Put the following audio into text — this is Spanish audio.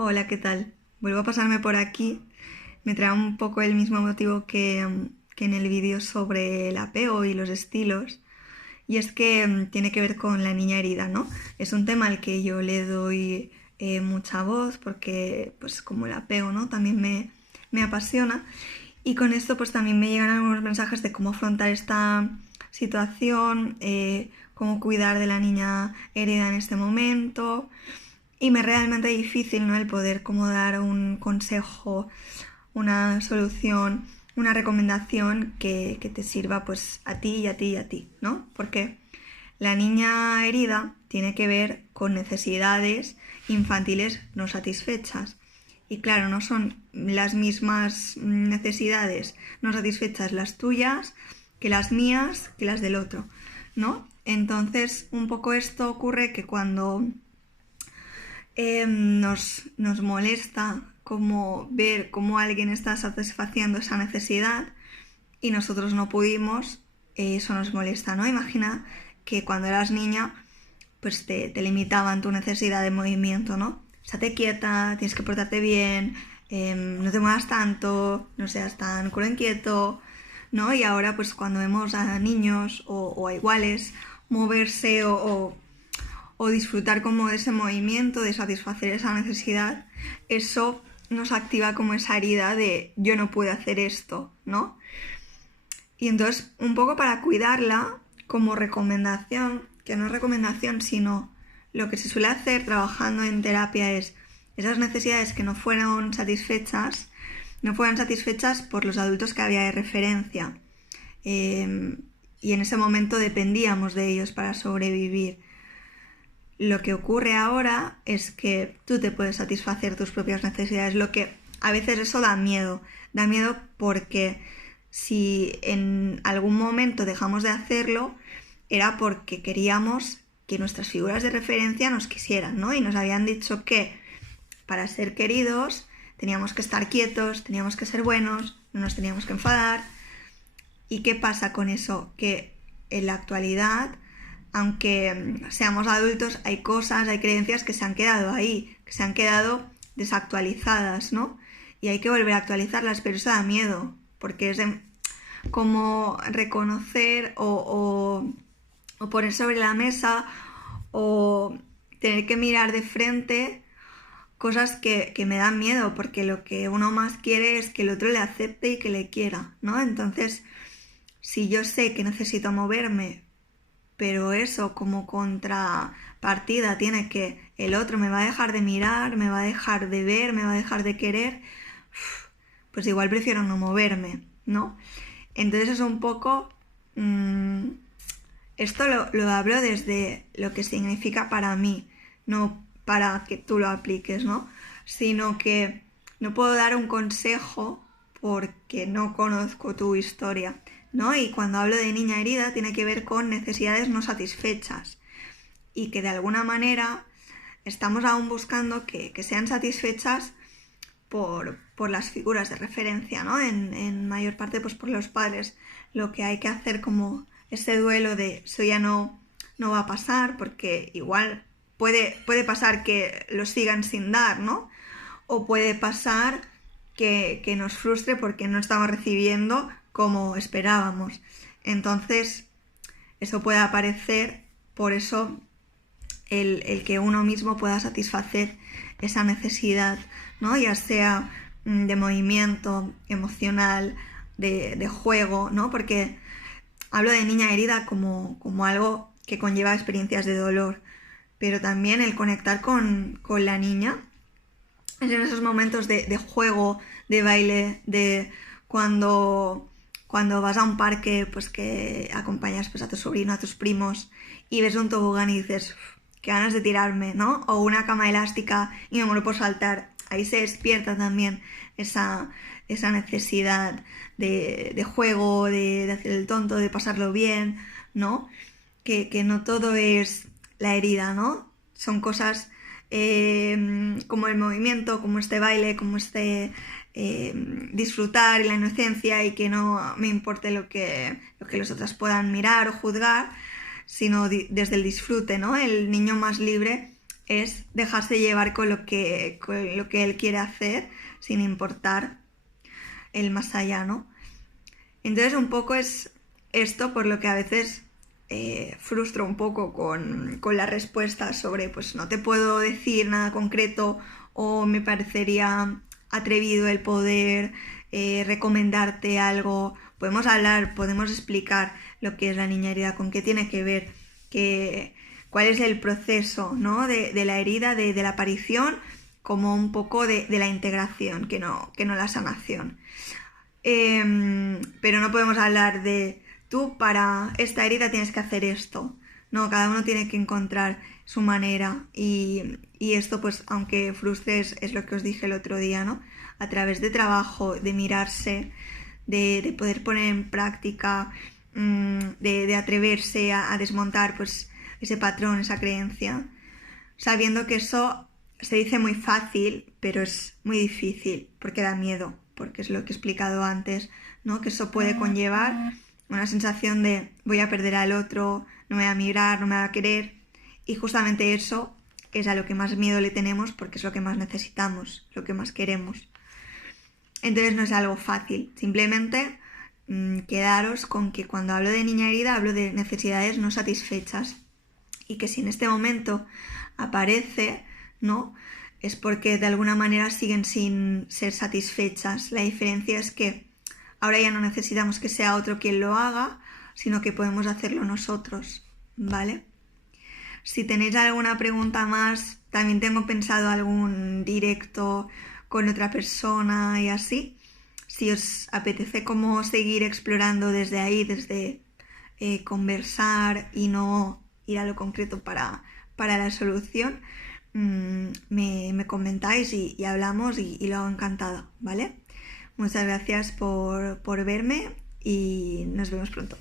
Hola, ¿qué tal? Vuelvo a pasarme por aquí. Me trae un poco el mismo motivo que en el vídeo sobre el apego y los estilos. Y es que tiene que ver con la niña herida, ¿no? Es un tema al que yo le doy mucha voz porque, pues como el apego, ¿no? También me apasiona. Y con esto, pues también me llegan algunos mensajes de cómo afrontar esta situación, cómo cuidar de la niña herida en este momento. Y me es realmente difícil, ¿no? El poder como dar un consejo, una solución, una recomendación que te sirva pues a ti y a ti y a ti, ¿no? Porque la niña herida tiene que ver con necesidades infantiles no satisfechas. Y claro, no son las mismas necesidades no satisfechas las tuyas que las mías, que las del otro, ¿no? Entonces, un poco esto ocurre que cuando nos molesta como ver cómo alguien está satisfaciendo esa necesidad y nosotros no pudimos, eso nos molesta, ¿no? Imagina que cuando eras niña pues te limitaban tu necesidad de movimiento, ¿no? Estate quieta, tienes que portarte bien, no te muevas tanto, no seas tan culo inquieto, ¿no? Y ahora pues cuando vemos a niños o a iguales moverse o disfrutar como de ese movimiento, de satisfacer esa necesidad, eso nos activa como esa herida de yo no puedo hacer esto, ¿no? Y entonces, un poco para cuidarla, como recomendación, que no es recomendación, sino lo que se suele hacer trabajando en terapia es esas necesidades que no fueron satisfechas por los adultos que había de referencia. Y en ese momento dependíamos de ellos para sobrevivir. Lo que ocurre ahora es que tú te puedes satisfacer tus propias necesidades, lo que a veces eso da miedo porque si en algún momento dejamos de hacerlo era porque queríamos que nuestras figuras de referencia nos quisieran, ¿no? Y nos habían dicho que para ser queridos teníamos que estar quietos, teníamos que ser buenos, no nos teníamos que enfadar. ¿Y qué pasa con eso? Que en la actualidad, aunque seamos adultos, hay cosas, hay creencias que se han quedado ahí, que se han quedado desactualizadas, ¿no? Y hay que volver a actualizarlas, pero eso da miedo, porque es como reconocer o poner sobre la mesa o tener que mirar de frente cosas que me dan miedo, porque lo que uno más quiere es que el otro le acepte y que le quiera, ¿no? Entonces, si yo sé que necesito moverme, pero eso como contrapartida tiene que el otro me va a dejar de mirar, me va a dejar de ver, me va a dejar de querer, pues igual prefiero no moverme, ¿no? Entonces es un poco... esto lo hablo desde lo que significa para mí, no para que tú lo apliques, ¿no? Sino que no puedo dar un consejo porque no conozco tu historia, ¿no? Y cuando hablo de niña herida tiene que ver con necesidades no satisfechas y que de alguna manera estamos aún buscando que sean satisfechas por las figuras de referencia, ¿no? En mayor parte pues por los padres. Lo que hay que hacer como ese duelo de eso ya no va a pasar, porque igual puede pasar que lo sigan sin dar, ¿no? O puede pasar que nos frustre porque no estamos recibiendo como esperábamos. Entonces, eso puede aparecer, por eso el que uno mismo pueda satisfacer esa necesidad, ¿no? Ya sea de movimiento emocional, de juego, ¿no? Porque hablo de niña herida como algo que conlleva experiencias de dolor, pero también el conectar con la niña es en esos momentos de juego, de baile, de cuando vas a un parque, pues que acompañas pues, a tu sobrino, a tus primos, y ves un tobogán y dices, qué ganas de tirarme, ¿no? O una cama elástica y me muero por saltar. Ahí se despierta también esa necesidad de juego, de hacer el tonto, de pasarlo bien, ¿no? Que no todo es la herida, ¿no? Son cosas como el movimiento, como este baile, como este disfrutar y la inocencia y que no me importe lo que los otros puedan mirar o juzgar, sino desde el disfrute, ¿no? El niño más libre es dejarse llevar con lo que él quiere hacer, sin importar el más allá, ¿no? Entonces un poco es esto por lo que a veces frustro un poco con la respuesta sobre, pues no te puedo decir nada concreto, o me parecería atrevido el poder recomendarte algo. Podemos hablar, podemos explicar lo que es la niña herida, con qué tiene que ver, cuál es el proceso, ¿no? de la herida, de la aparición, como un poco de la integración, que no la sanación. Pero no podemos hablar de tú para esta herida tienes que hacer esto. No, cada uno tiene que encontrar su manera y esto, pues, aunque frustre, es lo que os dije el otro día, ¿no? A través de trabajo, de mirarse, de poder poner en práctica, de atreverse a desmontar, pues, ese patrón, esa creencia, sabiendo que eso se dice muy fácil, pero es muy difícil, porque da miedo, porque es lo que he explicado antes, ¿no? Que eso puede conllevar una sensación de voy a perder al otro, no me va a mirar, no me va a querer, y justamente eso es a lo que más miedo le tenemos, porque es lo que más necesitamos, lo que más queremos. Entonces no es algo fácil, simplemente quedaros con que cuando hablo de niña herida hablo de necesidades no satisfechas, y que si en este momento aparece, ¿no? Es porque de alguna manera siguen sin ser satisfechas. La diferencia es que ahora ya no necesitamos que sea otro quien lo haga, sino que podemos hacerlo nosotros, ¿vale? Si tenéis alguna pregunta más, también tengo pensado algún directo con otra persona y así. Si os apetece como seguir explorando desde ahí, desde conversar y no ir a lo concreto para la solución, me comentáis y hablamos y lo hago encantada, ¿vale? Muchas gracias por verme y nos vemos pronto.